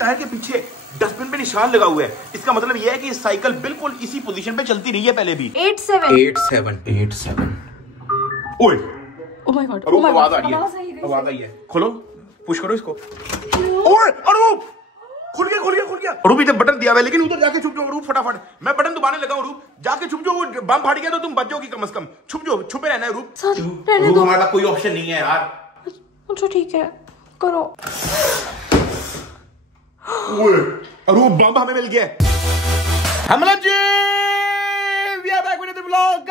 Tyre के पीछे dustbin पे निशान लगा हुआ है। इसका मतलब यह है कि साइकिल बिल्कुल इसी पोजीशन पे चलती रही है पहले भी। 87 ओए ओह माय गॉड, आवाज आ रही है, आवाज आई है। खोलो, पुश करो इसको। ओए अरूप, खुल गया। अरूप इधर बटन दिया हुआ है, लेकिन उधर जाके छुप जाओ अरूप फटाफट। मैं बटन दबाने लगा हूं अरूप, जाके छुप जाओ। बम फाड़ गया तो तुम बच जाओगी कम से कम। छुप जाओ, छुपे रहना है अरूप। अरूप हमारे पास कोई ऑप्शन नहीं है यार। अच्छा ठीक है, करो। अरूप बम हमें मिल गया। हमला जी, we are back with the vlog.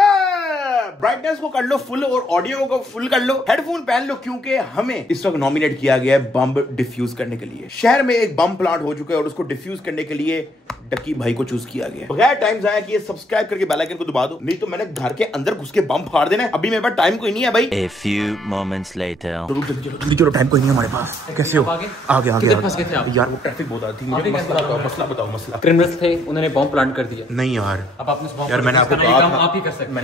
Brightness को कर लो फुल और ऑडियो को फुल कर लो, हेडफोन पहन लो, क्योंकि हमें इस वक्त नॉमिनेट किया गया है बम डिफ्यूज करने के लिए। शहर में एक बम प्लांट हो चुका है और उसको डिफ्यूज करने के लिए डक्की भाई को चूज किया गया। बगैर टाइम जाया कि सब्सक्राइब करके बेल आइकन को दबा दो, नहीं तो मैंने घर के अंदर घुस के बम फाड़ देना है। अभी मेरे पास टाइम कोई नहीं है भाई। A few moments later. जल्दी चलो, टाइम कोई नहीं है हमारे पास। कैसे हो? आगे यार, वो ट्रैफिक बहुत आती है। मसला बताओ। मसला क्रिमिनल्स थे, उन्होंने बम प्लांट कर दिया। नहीं यार, अब आपने यार मैंने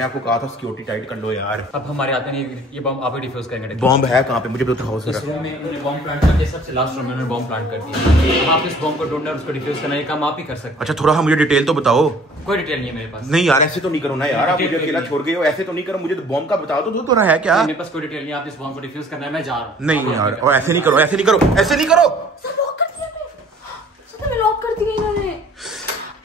आपको कहा था सिक्योरिटी टाइट कर लो यार। अब हमारे हाथ में ये बम आप डिफ्यूज करेंगे। बम है कहाँ पे, मुझे बताओ। इस रूम में उन्होंने बम प्लांट कर दिया, सबसे लास्ट रूम में उन्होंने बम प्लांट कर दिया। अब आप इस बम को ढूंढना और उसको डिफ्यूज करना, ये काम आप ही कर सकते हैं। अच्छा थोड़ा मुझे डिटेल तो बताओ। कोई डिटेल नहीं है मेरे पास। नहीं यार, ऐसे तो नहीं करो ना यार, आप मुझे अकेला छोड़ गए हो। ऐसे तो नहीं करो, मुझे तो बॉम्ब का बता दो तो रहा है क्या। मेरे पास कोई डिटेल नहीं, आप इस बॉम्ब को डिफ्यूज करना है, मैं जा रहा हूं। नहीं यार, और ऐसे नहीं करो। सर लॉक कर दिया इन्होंने।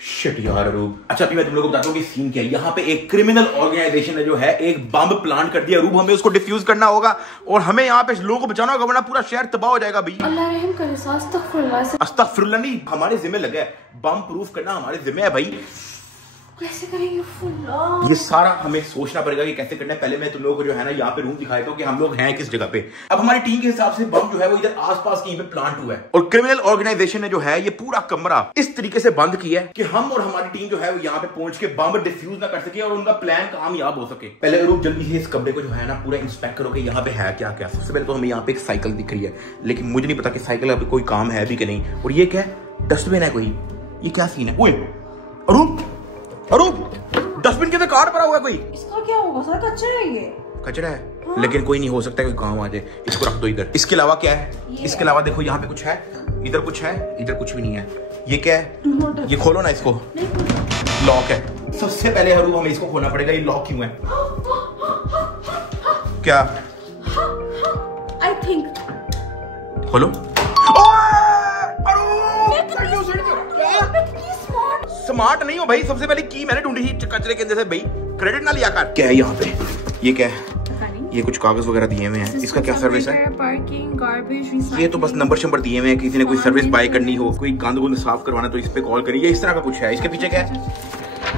शिट यार रूप। अच्छा अभी मैं तुम लोगों को बताता हूँ कि सीन क्या है। यहाँ पे एक क्रिमिनल ऑर्गेनाइजेशन है जो है एक बम प्लांट कर दिया रूप, हमें उसको डिफ्यूज करना होगा और हमें यहाँ पे लोगों को बचाना होगा, वरना पूरा शहर तबाह हो जाएगा भाई। अल्लाह रहम करे। अस्तगफिरुल्लाह नहीं, हमारे जिम्मे लगा है बम प्रूफ करना, हमारे जिम्मे है भाई। कैसे करेंगे? ये सारा हमें सोचना पड़ेगा कि कैसे करना है। पहले मैं तुम लोगों को जो है ना यहाँ पे रूम दिखाया था कि हम लोग हैं किस जगह पे। अब हमारी टीम के हिसाब से बम जो है वो इधर आसपास कहीं पे प्लांट हुआ है और क्रिमिनल ऑर्गेनाइजेशन ने जो है ये पूरा कमरा इस तरीके से बंद किया है कि हम और हमारी टीम जो है वो यहाँ पे पहुंच के बम डिफ्यूज ना कर सके और उनका प्लान कामयाब हो सके। पहले रूप जल्दी से इस कमरे को जो है ना पूरा इंस्पेक्ट करो कि यहाँ पे है क्या क्या। सबसे पहले तो हमें यहाँ पे एक साइकिल दिख रही है, लेकिन मुझे नहीं पता कि साइकिल अभी कोई काम है भी कि नहीं। और ये क्या है? डस्टबिन है कोई। ये क्या सीन है? ओए अरूप डस्टबिन के अंदर कार भरा हुआ है कोई। इसका क्या होगा सर? कचरा है ये। कचरा है हाँ? लेकिन कोई नहीं, हो सकता है कोई काम आ जाए। इसको रख दो इधर। इसके अलावा क्या है? इसके अलावा देखो यहाँ पे कुछ है, इधर कुछ है, इधर कुछ भी नहीं है। ये क्या है? ये खोलो ना इसको। लॉक है। सबसे पहले हरू हमें इसको खोलना पड़ेगा। ये लॉक क्यों है? क्या? आई थिंक खोलो। स्मार्ट नहीं हो भाई। सबसे पहले की मैंने ढूंढी थी कचरे के अंदर से भाई, क्रेडिट ना लिया कर। क्या है यहाँ पे? ये क्या है? ये कुछ कागज वगैरह दिए हुए हैं। इसका क्या सर्विस है? पार्किंग, गार्बेज, ये तो बस नंबर शंबर दिए हुए हैं। किसी ने कोई सर्विस बाय करनी हो, कोई गंद गुंद साफ करवाना तो इस पे कॉल करिए। इस तरह का कुछ है। इसके पीछे क्या है?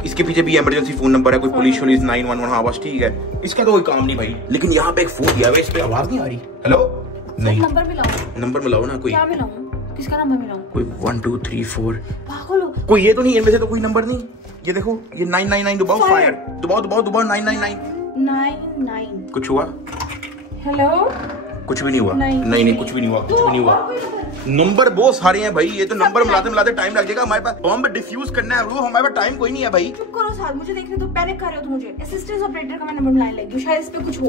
इसके पीछे भी इमरजेंसी फोन नंबर है। कोई पुलिस 911। हाँ बस ठीक है। इसका तो कोई काम नहीं भाई। लेकिन यहाँ पे एक फोन दिया हुआ है, इस पे आवाज नहीं आ रही। हेलो नहीं, नंबर मिलाओ ना। कोई किसका नंबर मिलाऊं? कोई 1 2 3 4 पागल हो? कोई ये तो नहीं, इनमें से तो कोई नंबर नहीं। ये देखो, ये 999 दबाओ। फायर दबाओ 999। कुछ हुआ? हेलो? कुछ भी नहीं हुआ। नहीं कुछ भी नहीं हुआ। नंबर बहुत सारे हैं भाई। ये तो नंबर मिलाते टाइम लग जाएगा। हमारे पास बॉम्ब डिफ्यूज करना है, हमारे पास टाइम कोई नहीं है भाई। चुप करो साथ, मुझे देखने दो। पैनिक कर रहे हो तो मुझे असिस्टेंट ऑपरेटर का मैं नंबर मिलाने लगी हूं, शायद इस पे कुछ हो।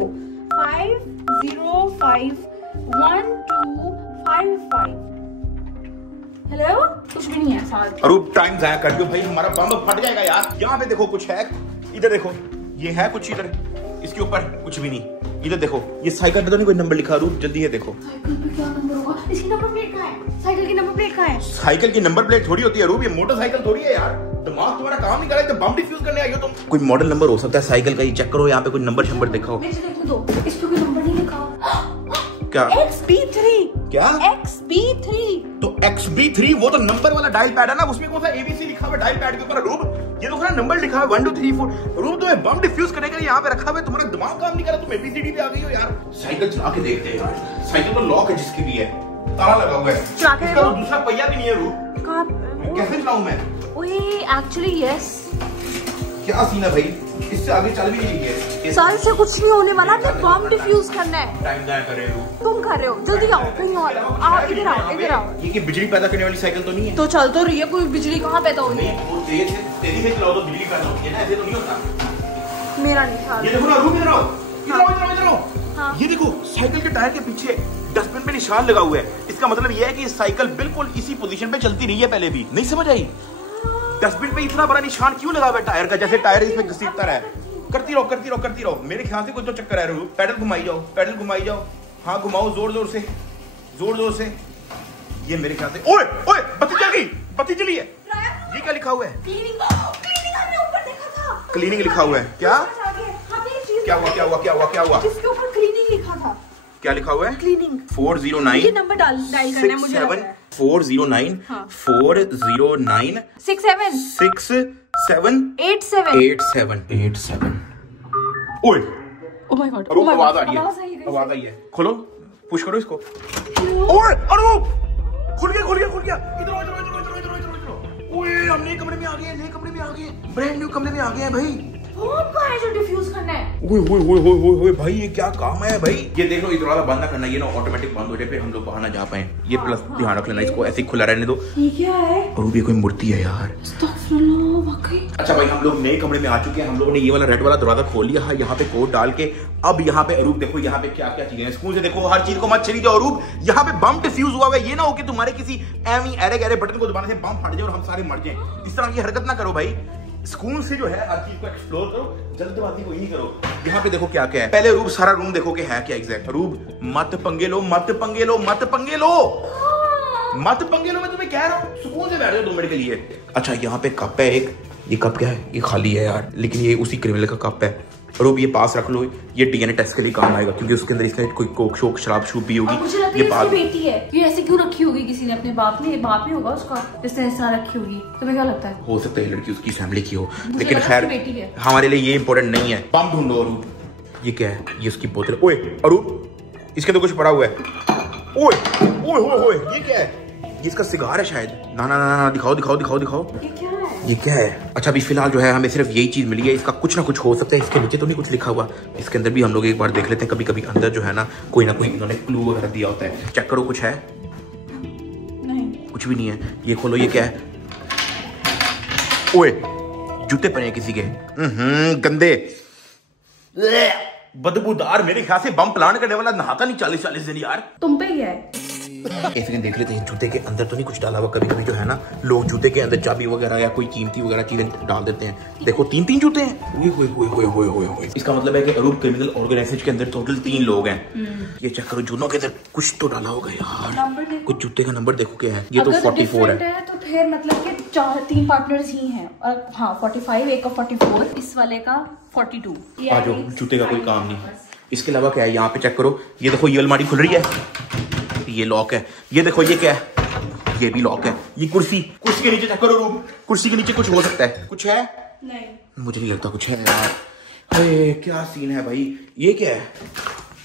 5051255। हेलो? कुछ भी नहीं है साथ। अरूप टाइम जाया कर दो भाई, हमारा बम फट जाएगा यार। यहाँ पे देखो कुछ है, इधर देखो ये है कुछ, इधर इसके ऊपर कुछ भी नहीं। इधर देखो ये साइकिल पे तो नहीं कोई नंबर लिखा। अरूप जल्दी है देखो साइकिल पे क्या नंबर होगा? इसकी नंबर प्लेट कहाँ है? साइकिल की नंबर प्लेट कहाँ है? साइकिल की नंबर प्लेट थोड़ी होती है अरूप, ये मोटरसाइकिल थोड़ी है यार। दिमाग तुम्हारा काम नहीं कर रहा है, बम डिफ्यूज करने आई हो तुम। कोई मॉडल नंबर हो सकता है साइकिल का, ये चेक करो। यहाँ पे कोई नंबर शंबर देखा हो? मुझे देखने दो। इस पे कोई नंबर नहीं लिखा। क्या? XB3। क्या? XB3। तो XB3 वो तो नंबर वाला डायल पैड है ना, उसमें कौन सा ABC लिखा हुआ डायल पैड के ऊपर? रूप ये तो खरा नंबर लिखा है 1 2 3 4। रूप तुम्हें बम डिफ्यूज करने के लिए यहाँ पे रखा हुआ है, तुम्हारा दिमाग काम नहीं कर रहा, तुम ABCD पे आ गई हो यार। साइकिल चला के देखते हैं यार। साइकिल तो लॉक है जिसकी भी है, ताला लगा हुआ है। इसका तो दूसरा पहिया भी नहीं है। रूप कैसे चलाऊं मैं? ओए एक्चुअली यस। क्या सीन है भाई? इससे आगे चल भी नहीं है। सर से कुछ नहीं होने वाला, तो बम डिफ्यूज करना है। टाइम जाया कर रहे हो तुम कर रहे हो, जल्दी आओ कहीं और आओ। इधर आओ। ये बिजली पैदा करने वाली साइकिल तो नहीं है? तो चल तो रही है, कोई बिजली कहाँ पैदा हो रही है? तेजी से चलाओ तो बिजली पैदा होती है ना, ऐसे तो नहीं होता। मेरा नहीं ख्याल। ये देखो ना रूप, इधर आओ। ये देखो साइकिल के टायर के पीछे डस्टबिन पे निशान लगा हुआ है, इसका मतलब यह है कि साइकिल बिल्कुल इसी पोजीशन पे चलती रही है पहले भी। नहीं समझ आई? डस्टबिन पे इतना बड़ा निशान क्यों लगा हुआ है टायर का, जैसे टायर इसमें घसीटता है। करती रहो करती रहो करती रहो, मेरे ख्याल से कोई तो चक्कर है। पैडल घुमाई जाओ, पैडल घुमाई जाओ, हाँ घुमाओ जोर जोर से, जोर जोर से। ये मेरे ख्याल से ओए ओए बत्ती जल गई, बत्ती जली है। ये क्या लिखा हुआ है? क्लीनिंग लिखा हुआ है क्या? क्या हुआ क्या हुआ क्या हुआ क्या हुआ? जिसके ऊपर क्लीनिंग लिखा था। क्या लिखा हुआ है? क्लीनिंग 409 नंबर डायल करना है मुझे। 409 409 67 87 ओए ओह माय गॉड, आवाज आ रही है, आवाज आई है। खोलो, पुश करो इसको। ओए अनूप, खुल गया खुल गया खुल गया। इधर इधर इधर इधर इधर इधर। ओए हम नए कमरे में आ गए, नए कमरे में आ गए, ब्रांड न्यू कमरे में आ गए हैं भाई। फोन का है जो डिफ्यूज करना है। ओए ओए ओए ओए ओए भाई ये क्या काम है भाई? ये देख लो, इधर वाला बंद ना करना, ये ना ऑटोमेटिक बंद हो जाए, फिर हम लोग बाहर ना जा पाए। ये प्लस ध्यान रख लेना, इसको ऐसे ही खुला रहने दो। ये क्या है? और ये कोई मूर्ति है यार। अच्छा भाई, हम लोग नए कमरे में आ चुके हैं। हम लोगों ने ये वाला रेड वाला दरवाजा खोल लिया है, यहाँ पे कोड डाल के। अब यहाँ पे अरूप देखो, यहाँ पे क्या क्या चीजें हैं। स्कूल से देखो, हर चीज को मत चली जाओ अरूप। यहाँ पे बम डिफ्यूज हुआ है, ये ना हो कि तुम्हारे किसी एमी एरे गहरे बटन को दबाने से बम फट जाए और हम सारे मर जाए। इस तरह की हरकत ना करो भाई। स्कूल से जो है हर चीज को एक्सप्लोर करो, जल्दबाजी को ही करो। यहाँ पे देखो क्या क्या है। पहले रूप सारा रूम देखो कि है क्या एग्जैक्ट। रूप मत पंगे लो, मत पंगे लो, मत पंगे लो, मत पंगे लो। मैं तुम्हें कह रहा हूँ, सुकून से बैठ जाओ 2 मिनट के लिए। अच्छा यहाँ पे कप है एक, ये कप क्या है? ये खाली है यार, लेकिन ये उसी क्रिमिनल का कप है। रूप ये पास रख लो, ये डीएनए टेस्ट के लिए काम आएगा, क्योंकि उसके अंदर इसने कोई कोक शोक शराब शूब पी होगी। ये बात बेटी है, ये ऐसे क्यों रखी होगी किसी ने? अपने बाप ने, बाप ही होगा उसका, इसने ऐसा रखी होगी। तुम्हें क्या लगता है? हो सकता है लड़की उसकी फैमिली की हो, लेकिन खैर हमारे लिए ये इंपॉर्टेंट नहीं है। बम ढूंढो अरूप। ये क्या है? ये उसकी बोतल। ओए अरूप, इसके तो कुछ पड़ा हुआ है। ओए ओए ओए, ये क्या है? ये इसका सिगार है शायद। ना ना ना, दिखाओ दिखाओ दिखाओ दिखाओ। ये क्या है? ये क्या है? अच्छा अभी फिलहाल जो है हमें सिर्फ यही चीज मिली है। इसका कुछ ना कुछ हो सकता है, इसके नीचे तो नहीं कुछ लिखा हुआ। इसके अंदर भी हम लोग एक बार देख लेते हैं। कभी कभी अंदर जो है ना कोई इन्होंने क्लू वगैरह दिया होता है। चेक करो, कुछ है? नहीं, कुछ भी नहीं है। ये खोलो, ये क्या है? ओए जूते पहने किसी के, गंदे बदबूदार। मेरे ख्याल से बम प्लान करने वाला नहाता नहीं 40-40 दिन यार। तुम पे ही है। एक सेकंड देख लेते हैं, जूते के अंदर तो नहीं कुछ डाला हुआ। कभी कभी जो है ना लोग जूते के अंदर चाबी वगैरह या कोई कीमती वगैरह चीजें डाल देते हैं। देखो 3-3 जूते हैं। इसका मतलब है कि अरूप क्रिमिनल ऑर्गेनाइजेशन के अंदर टोटल 3 लोग हैं। ये चेक करो, जूतों के अंदर कुछ तो डाला होगा यार। कुछ जूते का नंबर देखो क्या है। ये तो 44 है। तो फिर मतलब कि 3 पार्टनर्स ही हैं। और हाँ 45, एक का 44, इस वाले का 42। आ जाओ, जूते का कोई काम नहीं। इसके अलावा क्या है यहाँ पे? चेक करो, ये देखो ये अलमारी खुल रही है, ये लॉक है। ये देखो ये क्या है? ये भी लॉक है। ये कुर्सी के नीचे चेक करो रूप, कुर्सी के नीचे कुछ हो सकता है। कुछ है? नहीं, मुझे नहीं लगता कुछ है यार। अरे क्या सीन है भाई। ये क्या है?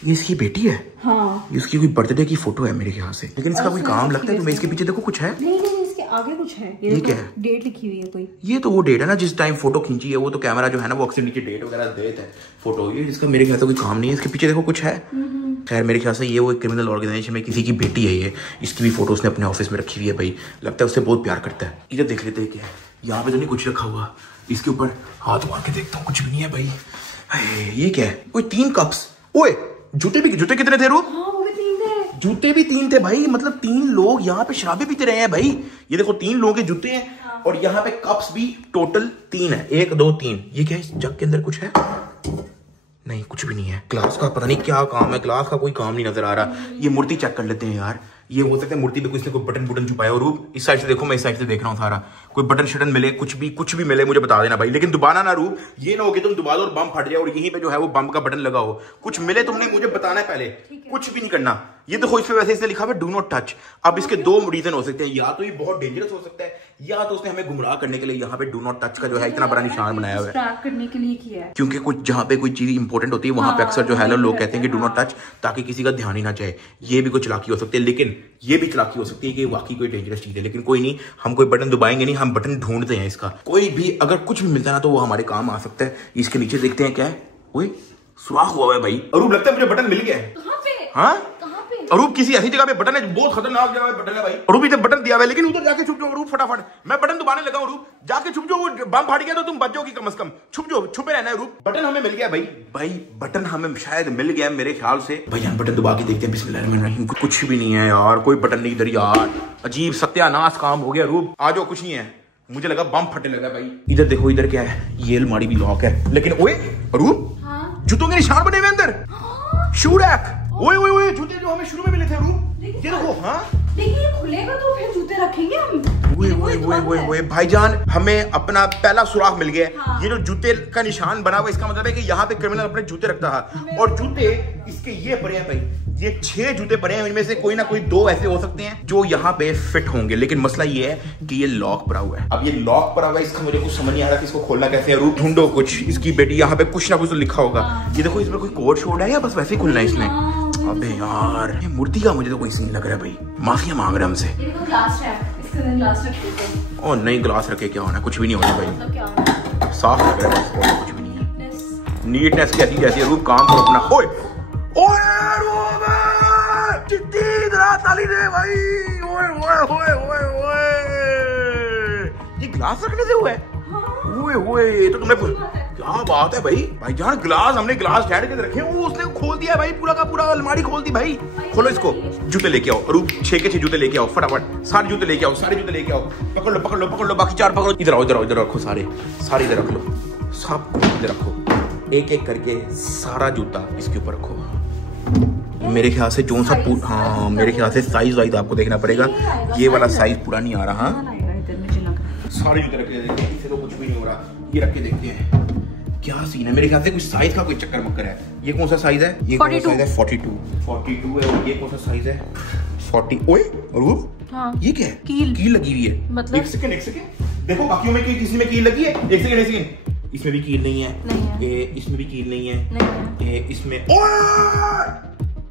ये इसकी बेटी है। हाँ, ये उसकी कोई बर्थडे की फोटो है मेरे ख्याल से, लेकिन इसका कोई काम लगता है। तुम्हें इसके पीछे देखो कुछ है? नहीं, इसके आगे कुछ है। ये क्या है? डेट लिखी हुई है कोई। ये तो वो डेट है ना जिस टाइम फोटो खींची है। वो तो कैमरा जो है ना वो अक्सर नीचे डेट वगैरह देता है फोटो। ये इसका मेरे ख्याल से कोई काम नहीं है। इसके पीछे देखो कुछ है। खैर मेरे ख्याल से ये वो एक क्रिमिनल ऑर्गेनाइजेशन में किसी की बेटी है। ये इसकी भी फोटो उसने अपने ऑफिस में रखी हुई है भाई। लगता है उससे बहुत प्यार करता है। इधर देख लेते हैं क्या है। यहाँ पे तो नहीं कुछ रखा हुआ। इसके ऊपर हाथ मार के देखता हूँ, कुछ भी नहीं है भाई। ये क्या है? कोई 3 कप्स। ओए जूते कितने थे रूप? हाँ, वो भी 3 थे। जूते भी 3 थे भाई। मतलब 3 लोग यहाँ पे शराबे पीते रहे हैं भाई। ये देखो 3 लोगों के जूते हैं। हाँ। और यहाँ पे कप्स भी टोटल 3 है। 1 2 3। ये क्या है? जग के अंदर कुछ है? नहीं, कुछ भी नहीं है। ग्लास का पता नहीं क्या काम है। ग्लास का कोई काम नहीं नजर आ रहा। ये मूर्ति चेक कर लेते हैं यार। ये हो सकता है मूर्ति पे किसी ने कोई बटन छुपाया हो। रूप इस साइड से देखो, मैं इस साइड से देख रहा हूँ सारा। कोई बटन मिले, कुछ भी मिले मुझे बता देना भाई। लेकिन दुबाना ना रूप, ये ना हो कि तुम दुबा दो और बम फट जाए और यहीं पे जो है वो बम का बटन लगा हो। कुछ मिले तुमने मुझे बताना है पहले, कुछ भी नहीं करना। ये देखो इस पे वैसे इसने लिखा हुआ डू नॉट टच। अब इसके 2 रीजन हो सकते हैं। या तो ये बहुत डेंजरस हो सकता है, या तो उसने हमें गुमराह करने के लिए यहाँ पे डू नॉट टच का जो है इतना बड़ा निशान बनाया हुआ है। ट्रैक करने के लिए किया है। क्योंकि कुछ जहाँ पे कोई चीज इंपॉर्टेंट होती है वहां पे अक्सर जो है लोग कहते हैं कि डू नॉट टच, ताकि किसी का ध्यान ही ना जाए। ये भी कोई चालाकी हो सकती है, लेकिन ये भी चालाकी हो सकती है कि वाकई कोई डेंजरस चीज है। लेकिन कोई नहीं, हम कोई बटन दबाएंगे नहीं, हम बटन ढूंढते हैं इसका। कोई भी अगर कुछ भी मिलता है ना तो वो हमारे काम आ सकता है। इसके नीचे देखते हैं क्या है। ओए सुराख हुआ है भाई। और लगता है मुझे बटन मिल गया है। कहाँ पे? हाँ कहाँ पे? अरूप किसी ऐसी जगह पे बटन है, बहुत खतरनाक जगह पे बटन है भाई। अरूप इधर बटन दिया हुआ है, लेकिन उधर जाके छुप जाओ अरूप फटाफट। मैं बटन दबाने लगा अरूप, जाके छुप जाओ, बम फाड़ गया तो तुम बच जाओगी कम से कम। छुप जाओ, छुपे रहना है अरूप। बटन हमें मिल गया भाई, बटन हमें शायद मिल गया मेरे ख्याल से। भाई हम बटन दबा के देखते हैं। बिस्मिल्लाहिर्रहमानिर्रहीम। कुछ भी नहीं है यार, कोई बटन नहीं इधर यार। अजीब सत्यानाश काम हो गया अरूप। आ जाओ, कुछ नहीं है। मुझे लगा बम फटने लगा भाई। इधर देखो, इधर क्या है, ये अलमारी भी लॉक है। लेकिन ओए अरूप, जूतों के निशान बने हुए अंदर। Shoe rack. ओए जूते जो हमें शुरू में मिले थे अरूप, ये देखो। हाँ लेकिन ये खुलेगा तो फिर जूते रखेंगे हम। ओए भाईजान, हमें अपना पहला सुराख मिल गया। हाँ। ये जो जूते का निशान बना हुआ, इसका मतलब है कि यहाँ पे क्रिमिनल अपने जूते रखता है। और जूते इसके ये पड़े हैं भाई, ये 6 जूते पड़े हैं। इनमें से कोई ना कोई 2 ऐसे हो सकते हैं जो यहाँ पे फिट होंगे। लेकिन मसला ये है कि ये लॉक पड़ा हुआ है। अब ये लॉक पड़ा हुआ है, इसका मुझे कुछ समझ नहीं आ रहा कि इसको खोलना कैसे है। रूप ढूंढो कुछ, इसकी बेटी यहाँ पे कुछ ना कुछ तो लिखा होगा। ये देखो, इसमें कोई कोड शोड है या बस वैसे ही खुलना है इसने? अबे यार, ये मूर्ति का मुझे तो कोई सीन लग रहा है भाई। माफिया मांग रहे हमसे। ओ नहीं, ग्लास रखे क्या होना, कुछ भी नहीं होना भाई। साफ लग रहा है, कुछ भी नहीं है। नीटनेस कैसी जैसी रूप, काम करो अपना। ओए भाई, ये ग्लास रखने से हुआ है? ओए तो तुमने क्या बात है भाईजान, ग्लास हमने ग्लास ठहर के रखे, वो उसने खोल दिया भाई, पूरा का पूरा अलमारी खोल दी भाई। खोलो इसको। जूते लेके आओ अरूप, 6 के 6 जूते लेके आओ फटाफट। सारे जूते लेके आओ, सारे जूते लेके आओ। पकड़ लो, बाकी 4 पकड़ो। इधर आओ, इधर रखो, सारे इधर रख लो, सब इधर रखो। एक करके सारा जूता इसके ऊपर रखो। मेरे ख्याल से जो सा हाँ, मेरे ख्याल से साइज वाइज आपको देखना पड़ेगा। ये वाला साइज पूरा नहीं आ रहा। सारे जूते रख के देखते हैं, इससे तो कुछ भी नहीं हो रहा। ये रख के देखते हैं क्या सीन है। मेरे ख्याल से कुछ साइज का कोई चक्कर मक्कर है। ये कौन सा साइज है? ये कौन सा साइज है? 42 है। और ये कौन सा साइज है? 40। ओए अरूप, हाँ। ये क्या है? कील लगी हुई है। मतलब एक सेकंड देखो, बाकियों में किसी में कील लगी है? एक सेकंड। इसमें भी कील नहीं है। इसमें भी कील नहीं है। इसमें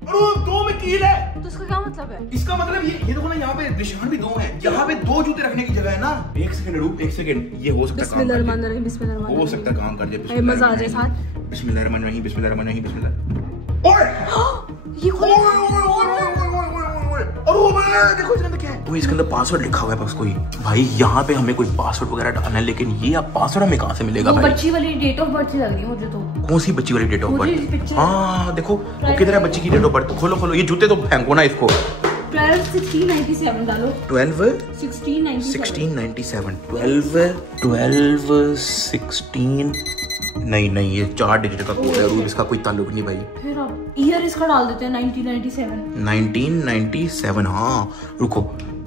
2 में कील है। तो इसका क्या मतलब है? इसका मतलब ये देखो ना, यहाँ पे निशान भी 2 है। यहाँ पे 2 जूते रखने की जगह है ना। एक सेकंड रूप, एक सेकंड। ये हो सकता है काम कर दे। मजा आ जाए साथ। बिस्मिल्लाहिर्रहमानिर्रहीम। देखो इसके अंदर क्या है। इसके अंदर पासवर्ड लिखा हुआ है बस कोई। भाई यहाँ पे हमें कोई पासवर्ड वगैरह डालना है, लेकिन ये अब पासवर्ड हमें कहाँ से मिलेगा भाई? बच्ची वाली डेट ऑफ बर्थ लग रही है मुझे तो। कौन सी बच्ची वाली डेट ऑफ बर्थ? हाँ देखो, वो किधर है बच्ची की डेट ऑफ बर्थ? खोलो, ये जूते तो फेंको ना इसको। 12/16/97 डालो। 12/16/97। 12/16 नहीं, ये 4 डिजिट का कोड है रूप, इसका कोई ताल्लुक नहीं भाई। फिर अब ईयर इसका डाल देते हैं 1997। 1997। हाँ रुको,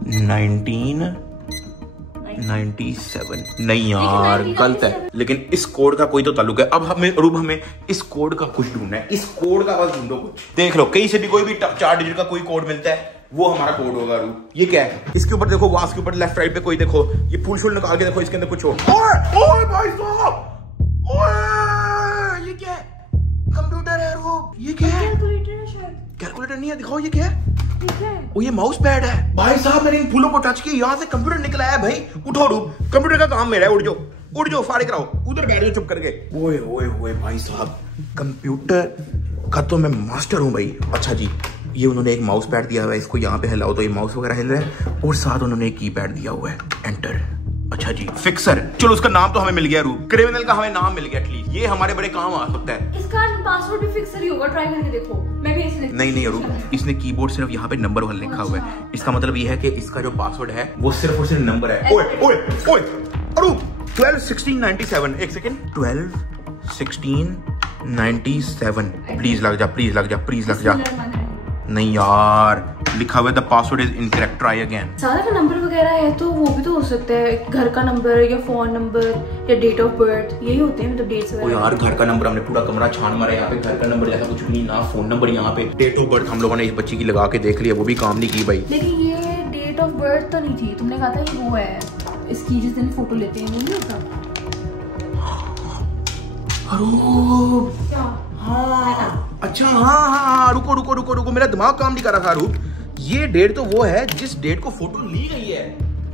1997 नहीं यार, गलत है। लेकिन इस कोड का कोई तो ताल्लुक है। अब हमें इस कोड का कुछ ढूंढना है। इस कोड का बस ढूंढो कुछ। देख लो, कहीं से भी कोई भी 4 डिजिट का कोई कोड मिलता है, वो हमारा कोड होगा रूप। ये क्या है? इसके ऊपर देखो, वास के ऊपर लेफ्ट राइट पे कोई देखो, ये फूल शूल निकाल के देखो, इसके अंदर कुछ हो। ओए भाई साहब, ये क्या है? कंप्यूटर है रूप। ये क्या है? कैलकुलेटर नहीं है, दिखाओ ये क्या है? ओ ये माउस पैड है भाई साहब। मैंने इन फूलों को टच किया, यहाँ से कंप्यूटर निकला है भाई। उठो रूप, कंप्यूटर का काम मेरा है। उठ जाओ, फाड़े कराओ, उधर बैठ जाओ चुप करके। ओए भाई साहब, कंप्यूटर का तो मैं मास्टर हूँ भाई। अच्छा जी, ये उन्होंने एक माउस पैड दिया हुआ है, इसको यहाँ पे हिलाओ तो ये माउस वगैरह हिल रहा है, और साथ उन्होंने एक कीपैड दिया हुआ है, एंटर। अच्छा जी, फिक्सर। चलो उसका नाम तो हमें मिल गया रूप, क्रिमिनल का हमें नाम मिल गया एटलीस्ट। ये हमारे बड़े काम आ सकता है। इसका पासवर्ड भी फिक्सर ही होगा, ट्राई करके देखो। मैं भी इसने नहीं रूप, इसने कीबोर्ड सिर्फ यहाँ पे नंबर वाला लिखा हुआ है। इसका मतलब ये है कि इसका जो पासवर्ड है वो सिर्फ और सिर्फ नंबर है। ओए रूप, 12/16/97। एक सेकंड, 12/16/97। प्लीज लग जा। नहीं यार, लिखा हुआ है the password is incorrect, try again. सारा का नंबर वगैरह है तो वो भी तो हो सकता है, घर का नंबर या फोन नंबर या डेट ऑफ बर्थ, यही होते हैं मतलब डेट्स वगैरह। यार घर का नंबर, हमने पूरा कमरा छान मारा, यहाँ पे घर का नंबर जैसा कुछ भी नहीं, ना फोन नंबर। यहाँ पे डेट ऑफ बर्थ हम लोगों ने इस बच्ची की लगा के देख लिया, वो भी काम नहीं की भाई। लेकिन ये डेट ऑफ बर्थ तो नहीं थी, तुमने कहा था ये वो है इसकी जिस दिन फोटो लेते हैं, वो नहीं होता? हाँ, अच्छा हाँ, रुको, मेरा दिमाग काम नहीं कर रहा था रूप। ये डेट तो वो है जिस डेट को फोटो ली गई है,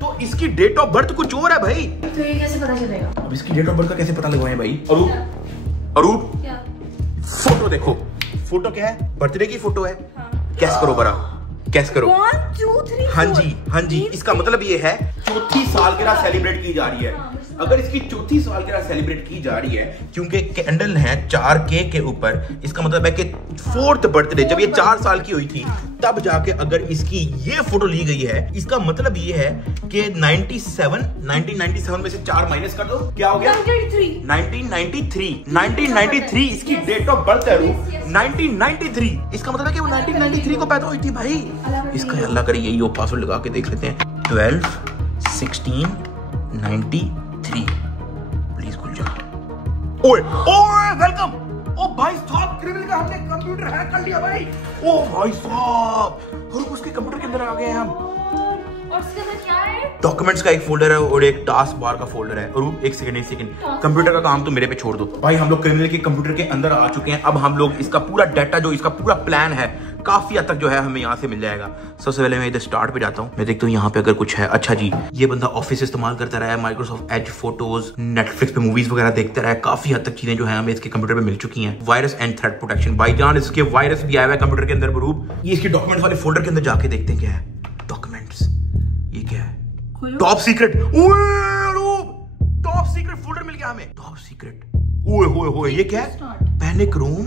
तो इसकी डेट ऑफ बर्थ कुछ और है भाई। तो ये कैसे पता चलेगा? अब इसकी डेट ऑफ बर्थ का कैसे पता लगवाएं भाई? अरूप, क्या? फोटो देखो, फोटो क्या है? बर्थडे की फोटो है। हाँ। कैस करो बरा, कैस करो। 1 2 3 हाँ जी, हाँ जी। इसका मतलब ये है चौथी सालगिरह सेलिब्रेट की जा रही है। अगर इसकी चौथी सालगिरह सेलिब्रेट की जा रही है क्योंकि कैंडल है 4K के ऊपर, इसका मतलब है कि 4th बर्थडे जब ये 4 साल की हुई थी तब जाके अगर इसकी ये फोटो ली गई है, इसका मतलब ये है कि 1997 में से 4 माइनस कर दो, क्या हो गया? 1993 इसकी डेट ऑफ बर्थ है। 1993 इसका मतलब है कि वो 1993 को पैदा हुई थी भाई। इसका अल्लाह करे यही हो, पासवर्ड लगा के देख लेते हैं। 12 16 93 प्लीज खुल जा। ओए ओए वेलकम। ओ भाई साहब, क्रिमिनल का हमने कंप्यूटर हैक कर लिया भाई। ओ भाई साहब, और उसके कंप्यूटर के अंदर आ गए हम। और इसके अंदर क्या है? डॉक्यूमेंट्स का एक फोल्डर है और एक टास्क बार का फोल्डर है। और एक सेकंड कंप्यूटर का काम तो मेरे पे छोड़ दो भाई। हम लोग क्रिमिनल के कंप्यूटर के अंदर आ चुके हैं। अब हम लोग इसका पूरा डाटा, जो इसका पूरा प्लान है, काफी हद तक जो है हमें यहाँ से मिल जाएगा। सबसे पहले मैं इधर स्टार्ट पे जाता हूँ, मैं देखता हूँ यहाँ पे अगर कुछ है। अच्छा जी, ये बंदा ऑफिस इस्तेमाल करता रहा है, माइक्रोसॉफ्ट एज फोटोज, नेटफ्लिक्स पे मूवीज वगैरह देखता रहा है। काफी हद तक चीजें जो है हमें इसके कंप्यूटर पे मिल चुकी हैं। वायरस एंड थ्रेट प्रोटेक्शन, बाईजान इसके वायरस भी आया हुआ है कंप्यूटर के अंदर बरूब। ये इसके डॉक्यूमेंट्स वाले फोल्डर के अंदर जाके देखते हैं क्या है। डॉक्यूमेंट्स, ये क्या है? Top secret. Top secret folder मिल गया हमें। Top secret. ओए होए होए, ये क्या है? Panic room,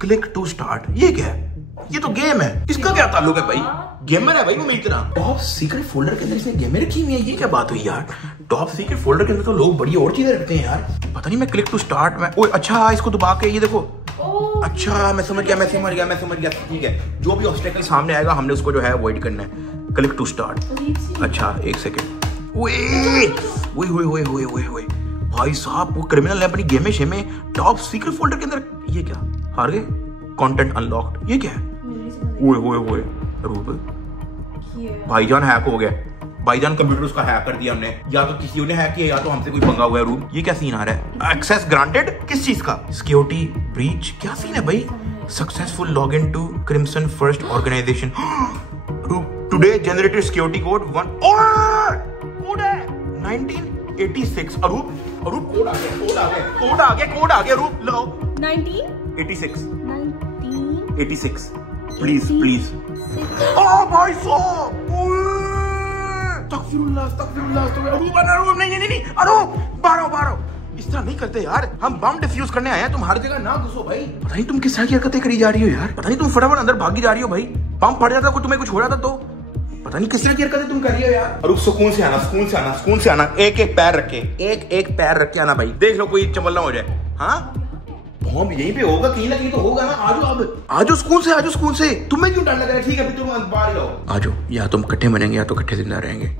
click to start. ये क्या है? ये तो गेम है। इसका क्या ताल्लुक है भाई? गेमर है भाई वो मेरी तरह। टॉप सीक्रेट फोल्डर के अंदर इसने गेम रखी हुई है, ये क्या बात हुई यार? टॉप सीक्रेट फोल्डर के अंदर तो लोग बड़ी और चीजें रखते हैं यार। पता नहीं। मैं क्लिक टू स्टार्ट में, ओए अच्छा इसको दबा के ये देखो। अच्छा मैं समझ गया। ठीक है, जो भी ऑब्स्टेकल सामने आएगा हमने उसको जो है अवॉइड करना है। Click to start. अच्छा एक सेकेंड। ओए भाई साहब, वो क्रिमिनल ने अपनी गेम में टॉप सीक्रेट फोल्डर के अंदर, ये क्या? हार गए। कंटेंट अनलॉक्ड, ये क्या है? ओए रूप भाईजान हैक हो गया। भाईजान कंप्यूटर उसका हैक कर दिया हमने, या तो किसी ने हैक किया या तो हमसे कोई पंगा हुआ है। रूप ये क्या सीन आ रहा है? एक्सेस ग्रांटेड किस चीज का? सिक्योरिटी ब्रीच, क्या सीन है भाई? Successful log in to crimson first organisation. Today generated security code 1 code है 1986। अरूप कोड आ गया रूप लगाओ। 1986 प्लीज ओ भाई साहब, नहीं बारो इस तरह नहीं करते यार। हम बम डिफ्यूज करने आए हैं, तुम हर जगह ना घुसो भाई। पता नहीं तुम किस तरह की हरकतें करी जा रही हो यार। पता नहीं तुम फटाफट अंदर भागी जा रही हो भाई। बम फट जाता, तुम्हें कुछ हो रहा था तो पता नहीं किस तरह की हरकतें तुम कर रही हो यार। और सुकून से आना, एक पैर रख के आना भाई। देख लो कोई चमल ना हो जाए। हाँ बॉम्ब यहीं पे होगा, कहीं ना कहीं तो होगा ना। आजो सुकून से। तुम्हें क्यों डर लग रहा है? ठीक है तुम बाहर रहो। आजो, या तुम इकट्ठे मरेंगे या तो इकट्ठे जिंदा रहेंगे।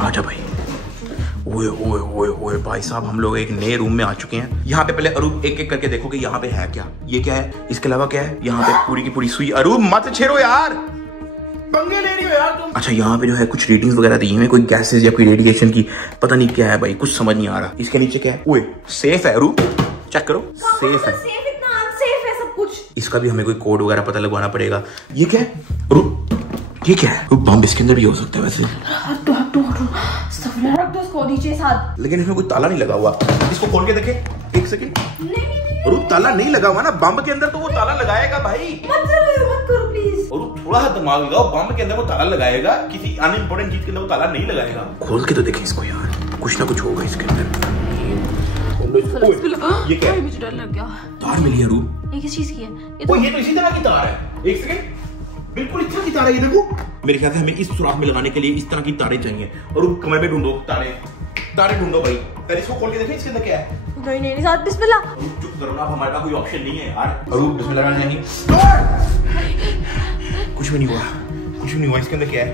आजा भाई। ओए भाई साहब, हम लोग एक नए रूम में आ चुके हैं। यहाँ पे पहले अरूप एक करके देखो कि यहाँ पे है क्या। ये क्या है? इसके अलावा क्या है? यहाँ पे पूरी की पूरी सुई। अरूप मत छेड़ो यार, पंगे ले रही हो यार तुम। अच्छा यहाँ पे जो है कुछ रीडिंग्स वगैरह दी है, कोई गैसेस या कोई रेडिएशन की, पता नहीं क्या है भाई, कुछ समझ नहीं आ रहा। इसके नीचे क्या है? ओए सेफ है अरूप, चेक करो। सेफ है। इतना अनसेफ है सब कुछ। इसका भी हमें कोई कोड वगैरह पता लगवाना पड़ेगा। ये क्या है? ये क्या है? बम इसके अंदर भी हो सकता है वैसे। रख दो इसको नीचे साथ। लेकिन इसमें कोई ताला नहीं लगा हुआ। इसको खोल के देखे एक सेकंड। और ताला नहीं लगा हुआ ना बम के अंदर, तो वो ताला लगाएगा भाई। मत करो प्लीज। और थोड़ा सा दिमाग लगाओ, बम के अंदर वो ताला लगाएगा, किसी अनइम्पोर्टेंट चीज के अंदर वो ताला नहीं लगाएगा। खोल के तो देखे इसको यार, कुछ ना कुछ होगा इसके अंदर। ये क्या है? मुझे डर लग गया। तार मिली है रूप। ये किस चीज की है? ये तो इसी तरह की तार है। एक सेकंड, बिल्कुल इस तरह की तार है ये देखो। मेरे ख्याल से हमें इस सुराख में लगाने के लिए इस तरह की तारें चाहिए। और कमर में ढूंढो तारे ढूंढो भाई। पहले इसको खोल के देखो इसके अंदर क्या है। नहीं साथ बिस्मिल्लाह। चुप करो ना, हमारे पास कोई ऑप्शन नहीं है यार। अरूप बिस्मिल्लाह नहीं। कुछ भी नहीं हुआ। इसके अंदर क्या है?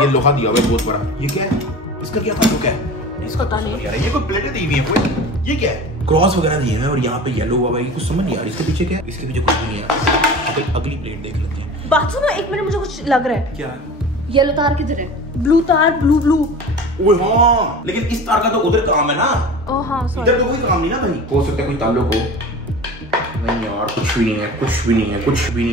ये लोहा दिया हुआ है बहुत बड़ा। ये क्या है? इसका क्या ताल्लुक है? इसका पता नहीं यार। ये कोई प्लेटें दी हुई है कोई? ये क्या है? क्रॉस वगैरह दिए हैं और यहाँ पे येलो हुआ है। कुछ समझ नहीं आ रहा। इसके पीछे क्या है? इसके पीछे कुछ भी नहीं है। अगली प्लेट देख लेते हैं। बात सुनो एक मिनट, मुझे कुछ लग रहा है। क्या? येलो तार किधर है? ब्लू तार, ब्लू। ओए हाँ, लेकिन इस तार का तो उधर काम है ना। ओह हाँ सॉरी। इधर तो कोई काम नहीं ना भाई। हो सकता है कोई ताल्लुक हो। नहीं यार, कुछ भी नहीं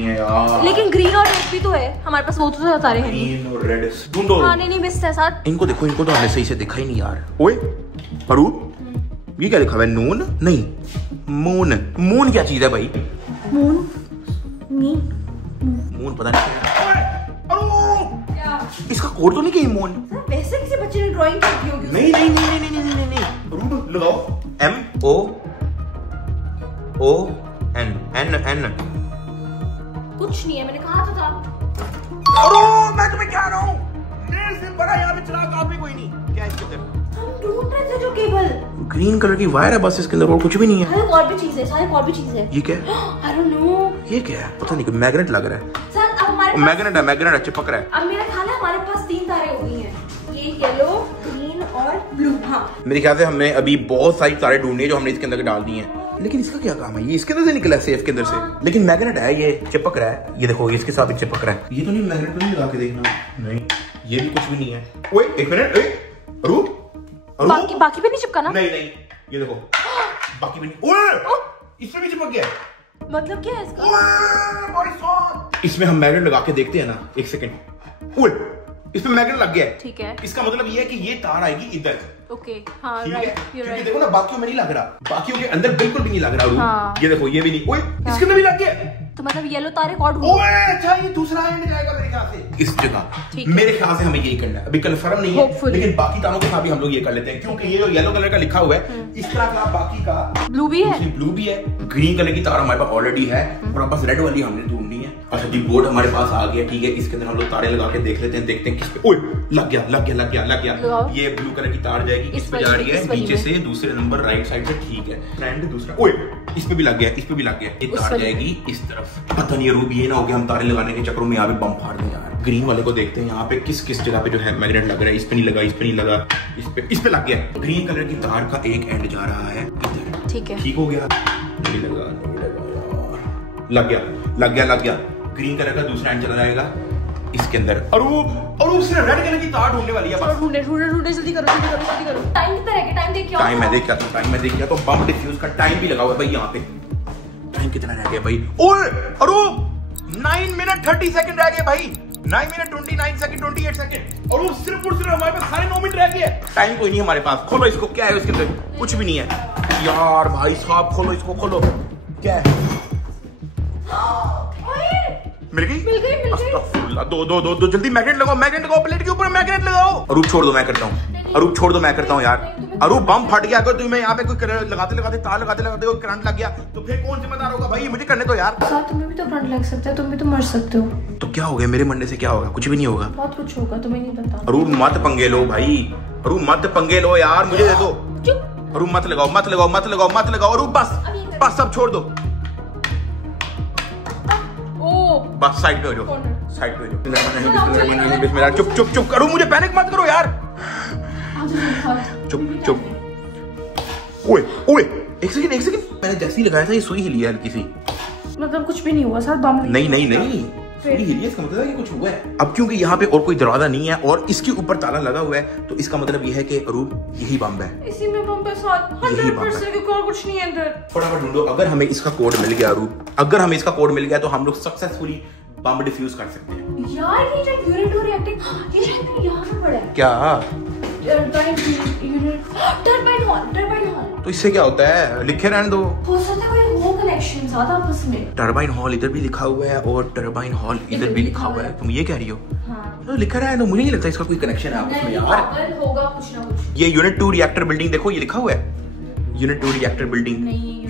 है यार। लेकिन ग्रीन और रेड भी तो है हमारे पास, वो तो तारे हैं। ग्रीन और रेड ढूंढो। हाँ नहीं मिस है साथ। इनको देखो, इनको तो हमने सही से देखा ही नहीं यार। ओए अरूप, ये क्या लिखा हुआ है? नून नहीं, मून क्या चीज है भाई? इमोन पता नहीं क्या? इसका कोड तो नहीं क्या इमोन? वैसे किसी बच्चे ने ड्राइंग की होगी। नहीं नहीं नहीं नहीं नहीं नहीं नहीं रूट लगाओ MOON N कुछ नहीं है, मैंने कहा तो था। अरे मैं तुम्हें क्या रहा हूँ, मेरे से बड़ा यहाँ पे चिराग आप भी कोई नहीं। क्या है इसके अंदर? हम ढूंढ रहे थे जो केबल। ग्रीन कलर की वायर है बस इसके अंदर, और कुछ भी नहीं है। शायद और भी चीज है, शायद और भी चीज है। ये क्या है? I don't know। ये क्या है पता नहीं, कोई मैग्नेट लग रहा है। सर अब हमारे पास मैग्नेट है, चिपक रहा है। अब मेरा ख्याल है हमारे पास 3 तारे हो गई हैं, ये येलो, ग्रीन और ब्लू। हाँ मेरे ख्याल से हमने अभी बहुत सारी तारे ढूंढनी है जो हमने इसके अंदर डाल दी हैं। लेकिन इसका क्या काम है? ये इसके अंदर से निकला है, सेफ के अंदर से। लेकिन मैग्नेट है, ये चिपक रहा है। ये देखो, ये इसके साथ भी चिपक रहा है। ये तो नहीं, मैग्नेट तो नहीं लगा के देखना। नहीं, ये भी कुछ भी नहीं है। ओए एक मिनट, रूप बाकी भी नहीं चिपका ना? नहीं नहीं, ये देखो बाकी भी नहीं। ओए इसमें भी चिपक गया है। मतलब क्या है इसका? ओए भाई साहब, इसमें हम मैग्नेट लगा के देखते हैं ना, एक सेकंड। ओए इसमें मैग्नेट लग गया है। ठीक है, इसका मतलब ये है कि ये तार आएगी इधर। ओके हाँ ठीक है, राइट, क्योंकि देखो ना बाकियों में नहीं लग रहा, बाकियों के अंदर बिल्कुल भी नहीं लग रहा। हाँ। ये देखो, ये भी नहीं। ओए इसके अंदर भी लग गया। तो मतलब येलो तारे कौन ढूंढ? ओए अच्छा, ये दूसरा एंड जाएगा मेरे ख्याल से इस जगह। मेरे ख्याल से हमें यही करना है, अभी कंफर्म नहीं है, लेकिन बाकी तारों के साथ भी हम लोग ये कर लेते हैं, क्योंकि ये जो येलो कलर का लिखा हुआ है, इस तरह का बाकी का ब्लू भी है, ब्लू भी है, ग्रीन कलर की तार हमारे पास ऑलरेडी है, और बस रेड वाली हमने ढूंढनी है। अच्छा जी, बोर्ड हमारे पास आ गया। ठीक है, इसके अंदर हम लोग तारे लगा के देख लेते हैं, देखते हैं किस पे। ओए लग गया लग गया लग गया लग गया। ये ब्लू कलर की तार जाएगी, इस पे जा रही है नीचे से, दूसरे नंबर राइट साइड से। ठीक है फ्रेंड, दूसरा। ओए इस पे भी लग गया, इस पे भी लग गया। ये तार जाएगी इस तरफ। पता नहीं रूबी, ये ना हो गया हम तारे लगाने के चक्करों में यहाँ पे बम फाड़ दें यार। ग्रीन वाले को देखते हैं यहाँ पे किस किस जगह पे जो है मैग्नेट लग रहा है। इस पे नहीं लगा, इस पे नहीं लगा, इस पे लग गया। ग्रीन कलर की तार का एक एंड जा रहा है इधर। ठीक है, ठीक हो गया। नहीं लगा, नहीं लगा, लग गया लग गया लग गया। ग्रीन कलर का दूसरा एंड चला जाएगा इसके अंदर। और उसने रेड कलर की तार ढूंढने वाली है। ढूंढे जल्दी करो जल्दी करो। टाइम कितना रह गया? टाइम देख क्या? टाइम मैं देख क्या, टाइम मैं देख क्या। तो बम डिफ्यूज का टाइम भी लगा हुआ है भाई यहाँ पे। टाइम कितना रह गया भाई? ओए अरे 9 मिनट 30 सेकंड रह गए भाई। 9 मिनट 29 सेकंड 28 सेकंड। और वो सिर्फ और सिर्फ हमारे पास 9.5 मिनट रह गए। टाइम कोई नहीं हमारे पास। खोलो इसको, क्या है उसके अंदर? कुछ भी नहीं है यार भाई साहब। खोलो इसको, खोलो। क्या है? मिल गई। अस्तगफुरुल्लाह। दो जल्दी मैग्नेट लगाओ प्लेट के ऊपर मैग्नेट लगाओ। अरूप छोड़ दो, मैं करता हूँ। अरूप छोड़ दो, मैं करता हूँ यार। अरूप बम फट गया, अगर तुम्हें यहाँ पे कोई लगाते तार लगाते करंट लग गया तो फिर कौन जिम्मेदार होगा भाई? मुझे करने दो यार। तुम्हें भी तो करंट लग सकता है, तुम भी तो मर सकते हो। तो क्या हो गया? मेरे मरने से क्या होगा? कुछ भी नहीं होगा। बहुत कुछ होगा, तुम्हें नहीं पता। अरूप मत पंगे लो भाई, अरूप मत पंगे लो यार, मुझे दे दो। अरूप मत लगाओ अरूप, बस सब छोड़ दो। बस साइड पे हो जाओ, साइड पे हो जाओ। चुप करो, मुझे पैनिक मत करो यार। चुप। ओए एक सेकंड। मैंने जैसे ही लगाया था ये सुई हिली है हल्की सी। मतलब कुछ भी नहीं हुआ सर, बम नहीं सुई हिली है, इसका मतलब है कि कुछ हुआ है। अब क्योंकि यहाँ पे और कोई दरवाजा नहीं है और इसके ऊपर ताला लगा हुआ है, तो इसका मतलब ये है कि रूम यही बम है। इसी में बम के साथ 100% क्योंकि और कुछ नहीं है अंदर। फटाफट ढूंढो। अगर हमें इसका कोड मिल गया रूप, अगर हमें इसका कोड मिल गया तो हम लोग सक्सेसफुली बम डिफ्यूज कर सकते हैं यार। ये जो यूनिट टू रिएक्टिंग, ये शायद यहाँ पे पड़ा है। क्या? Turbine hall. तो इससे क्या होता है? लिखे रहने दो। हो सकता है कोई हो कनेक्शन ज्यादा आपस में। टरबाइन हॉल इधर भी लिखा हुआ है और टरबाइन हॉल इधर भी लिखा हुआ है। तुम ये कह रही हो? हाँ। तो लिखा रहा है, तो मुझे नहीं लगता इसका कोई कनेक्शन है आपस में यार। होगा कुछ ना कुछ। ये यूनिट 2 रिएक्टर बिल्डिंग देखो, ये लिखा हुआ है unit 2 reactor building.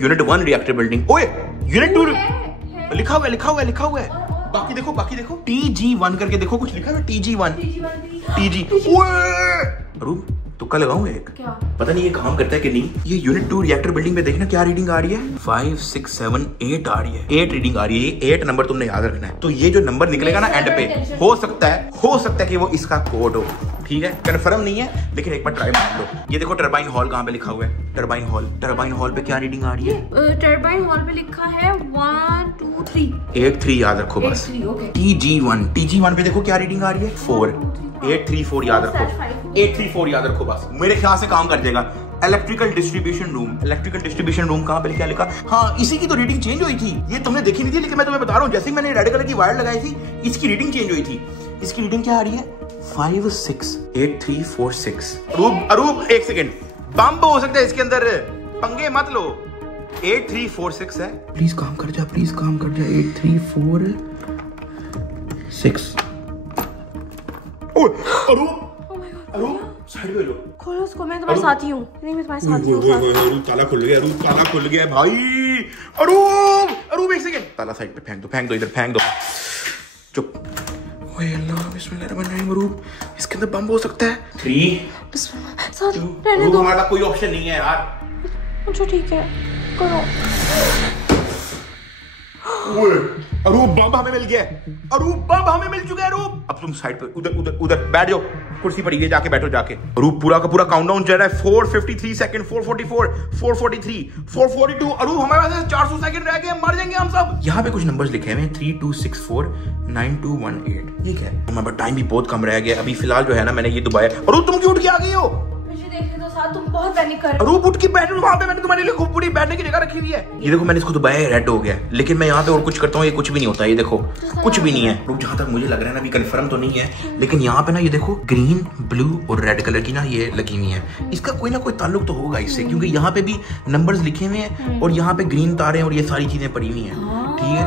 Unit 1 reactor building. ओए यूनिट 2 लिखा हुआ है। बाकी देखो TG1 करके देखो, कुछ लिखा है TG1। रूम तुक्का लगाऊं एक? क्या? पता नहीं ये काम करता है कि नहीं। ये यूनिट 2 रिएक्टर बिल्डिंग पे देखना क्या रीडिंग आ रही है। 5 6 7 8 आ रही है। 8 रीडिंग आ रही है। 8 नंबर तुमने याद रखना है। तो ये जो नंबर निकलेगा ना एंड पे, हो सकता है कि वो इसका कोड हो। ठीक है, कंफर्म नहीं है, लेकिन एक बार ट्राई मार लो। ये देखो टरबाइन हॉल कहाँ पे लिखा हुआ है। टरबाइन हॉल पे क्या रीडिंग आ रही है? टरबाइन हॉल पे लिखा है 1 2 3 8 3 याद रखो बस। TG1 पे देखो क्या रीडिंग आ रही है? 4 8 3 4 याद रखो। 8 3 4 याद रखो बस, मेरे ख्याल से काम कर जाएगा। इलेक्ट्रिकल डिस्ट्रीब्यूशन रूम कहाँ पे क्या लिखा? हाँ, इसी की तो रीडिंग चेंज हुई थी। ये तुमने देखी नहीं थी, लेकिन मैं तुम्हें बता रहा हूँ, जैसे ही मैंने रेड कलर की वायर लगाई थी, इसकी रीडिंग चेंज हुई थी। इसकी रीडिंग क्या आ रही है? 5 6 8 3 4 6। अरूप एक सेकेंड, बम हो सकता है इसके अंदर, पंगे मत लो। 8 3 4 6 है। प्लीज काम कर जा 8 3 4 6 अरूप साइड में लो, खोलो उसको, मैं तुम्हारे साथ ही हूँ। नहीं मैं तुम्हारे साथ ही हूँ। ताला खुल गया, अरूप ताला खुल गया भाई। अरूप एक सेकंड, ताला साइड पे फेंक दो इधर फेंक दो। चुप। ओए अल्लाह बिस्मिल्लाहिर्रहमानिर्रहीम। अरूप इसके अंदर बम हो सकता है। 3 2 रहने दो, हमारा कोई ऑप्शन नहीं है यार। अच्छा ठीक है करो। अरूप बम हमें मिल गया, अरूप बम हमें मिल चुका है। अरूप अब तुम साइड पे उधर बैठ जाओ, कुर्सी पड़ी है, जाके बैठो जाके। अरूप पूरा का पूरा काउंटडाउन चल रहा है। 453 सेकंड, 444, 443, 442। अरूप हमारे पास 400 सेकंड रह गए, मर जाएंगे हम सब। यहाँ पे कुछ नंबर्स लिखे हुए हैं 3264 9218। ये क्या है? हमारे पास टाइम भी बहुत कम रह गया। अभी फिलहाल जो है ना मैंने ये दबाया। अरूप तुम क्यों उठ के आ गई हो? तुम बहुत पैनिक कर रहे हो। अरूप उठ के बैठ, वहां पे मैंने तुम्हारे लिए खूब पूरी बैठने की जगह रखी हुई है। ये देखो मैंने इसको दबाया, रेड हो गया, लेकिन मैं यहाँ पे और कुछ करता हूँ ये कुछ भी नहीं होता। ये देखो कुछ भी नहीं है। अरूप जहां तक मुझे लग रहा है ना, अभी कंफर्म तो नहीं है, लेकिन यहाँ पे ना ये देखो ग्रीन ब्लू और रेड कलर की ना ये लगी हुई है। इसका कोई ना कोई ताल्लुक तो होगा इससे, क्योंकि यहाँ पे भी नंबर्स लिखे हुए हैं और यहाँ पे ग्रीन तारे और ये सारी चीजें पड़ी हुई हैं। ठीक है,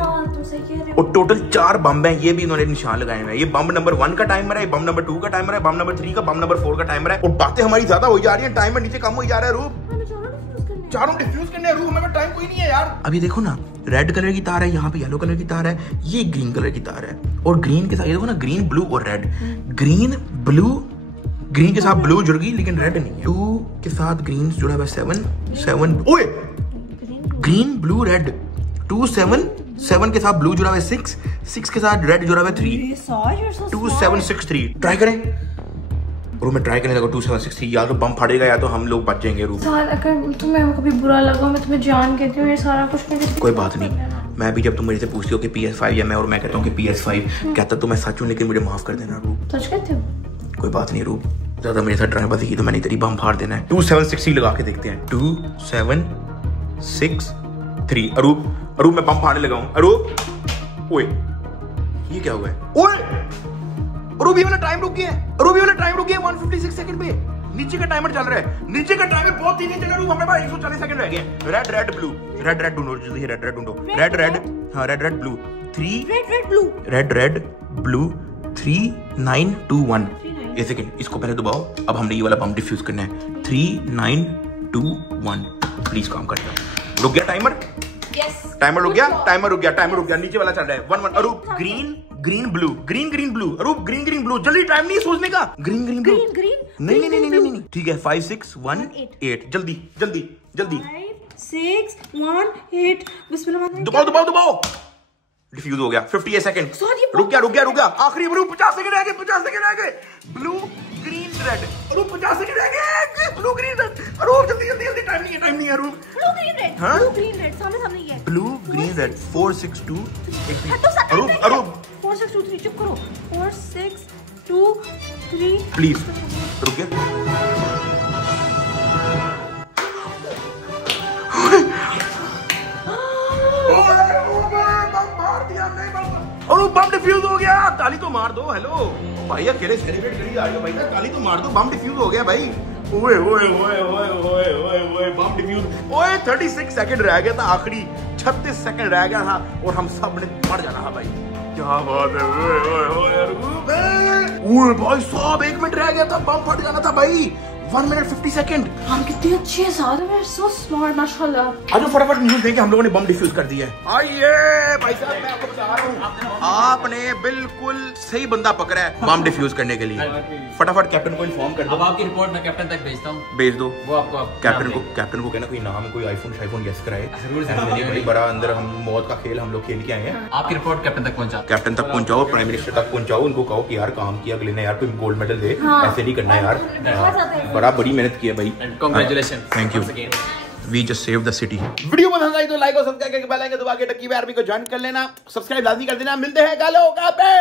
और टोटल 4 बम है, ये भी इन्होंने निशान लगाए हुए हैं। ये बम नंबर 1 का टाइमर है, बम नंबर 2 का टाइमर है, बम नंबर 3 का, बम नंबर 4 का टाइमर है। और बातें हमारी ज्यादा हो जा रही हैं, टाइमर नीचे कम हो जा रहा है। रूप चारों डिफ्यूज करने हैं, रूप हमें टाइम कोई नहीं है यार। अभी देखो ना, रेड कलर की तार है, यहाँ पे येलो कलर की तार है, ये ग्रीन कलर की तार है, और ग्रीन के साथ ये देखो ना, ग्रीन ब्लू और रेड। ग्रीन ब्लू, ग्रीन के साथ ब्लू जुड़ गई लेकिन रेड नहीं है। 2 के साथ ग्रीन जुड़ा हुआ 7 ओए ग्रीन ब्लू रेड। 2 7 7 के साथ ब्लू जुड़ा हुआ 6 के साथ रेड जुड़ा हुआ 3 2 7 6 3। ट्राई करें, रूम में ट्राई करने लगा। 2 7 6 3। या तो बम फटेगा या तो हम लोग बच जाएंगे। रूम अगर तुम्हें कभी बुरा लगा, मैं तुम्हें जान कहती हूँ, ये सारा कुछ कोई बात नहीं। मैं भी जब तुम मेरे से पूछती हो कि PS5 या मैं कहता हूँ कि PS5, कहता तो मैं सच हूँ, लेकिन मुझे माफ कर देना। रूम सच कहते हो? कोई बात नहीं। रूम ज्यादा मेरे साथ ड्रामेबाजी की तो मैंने तेरी बम फाड़ देना है। 2 7 6 3 लगा के देखते हैं। 2 7 6 3। अरूप मैं बम फाड़ने लगा हूँ। अरूप ओए ये क्या हुआ है? ओए अरूप ये वाला टाइम रुक गया है। अरूप ये वाला टाइम रुक गया 156 सेकंड पे। नीचे का टाइमर चल रहा है, नीचे का टाइमर बहुत तेजी चल रहा है। हमारे पास 140 सेकंड रह गए। रेड ब्लू, रेड ढूंढो जल्दी, रेड ढूंढो। रेड हाँ रेड ब्लू 3 रेड ब्लू 3 9 2 1। एक सेकंड, इसको पहले दबाओ। अब हमने ये वाला बम डिफ्यूज करना है। 3 9 2 1। प्लीज काम कर जाओ। रुक गया टाइमर? टाइमर रुक गया। नीचे वाला चल रहा है 1 1। अरूप ग्रीन ब्लू। अरूप ग्रीन ब्लू। जल्दी, टाइम नहीं सोचने का। ग्रीन ब्लू नहीं। ठीक है 5 6 1 8। जल्दी 5 6 1 8। बिस्मिल्लाह। दबाओ। डिफ्यूज हो गया। 58 सेकंड। रुक गया। आखिरी 50 सेकंड रह गए। Blue green red. Arup 50 second रह गए। Blue green red. अरूप जल्दी, टाइम नहीं है। अरूप ब्लू ग्रीन रेड सामने ये है। Blue green red 4 6 2 1। अरूप 4 6 2 3। चुप करो। 4 6 2 3। प्लीज रुक गया। अरूप बम डिफ्यूज हो गया। ताली तो मार दो। हेलो भाई, अकेले सेलिब्रेट करी जा रही हो भाई, ताली तो मार दो। बम डिफ्यूज हो गया भाई। ओए बम डिफ्यूज। ओए 36 सेकंड रह गया था, आखिरी 36 सेकंड रह गया था और हम सब ने मर जाना था भाई। क्या बात है। ओए भाई साहब 1 मिनट रह गया था, बम फट जाना था भाई। 1 मिनट 50 सेकंड। हम कितने अच्छे हैं, सो स्मार्ट माशाल्लाह। आज फटाफट न्यूज़ दें कि हम लोगों ने बम डिफ्यूज कर दिया है। आइए भाई साहब, मैं आपको बता रहा हूँ, आपने बिल्कुल सही बंदा पकड़ा है बम डिफ्यूज करने के लिए। फटाफट कैप्टन को इन्फॉर्म कर दो। अब आपकी रिपोर्ट मैं कैप्टन तक भेजता हूँ। भेज दो। वो आपको कैप्टन को कहना कोई नाम है, कोई आईफोन गेस कराए। बड़ी बड़ा अंदर हम मौत का खेल हम लोग खेल के आए हैं। आपकी रिपोर्ट कैप्टन तक पहुंचाओ, प्राइम मिनिस्टर तक पहुंचाओ। उनको कहो कि यार काम किया अगले ने, यार कोई गोल्ड मेडल दे। ऐसे नहीं करना यार, बड़ा बड़ी मेहनत की है भाई। Congratulations. Thank you. We just saved the city. Video पसंद आई तो लाइक और सब्सक्राइब करके बेल आइकन दबा के टक्की पे आरबी को ज्वाइन कर लेना। सब्सक्राइब लाजमी कर देना। मिलते हैं गालों का पे।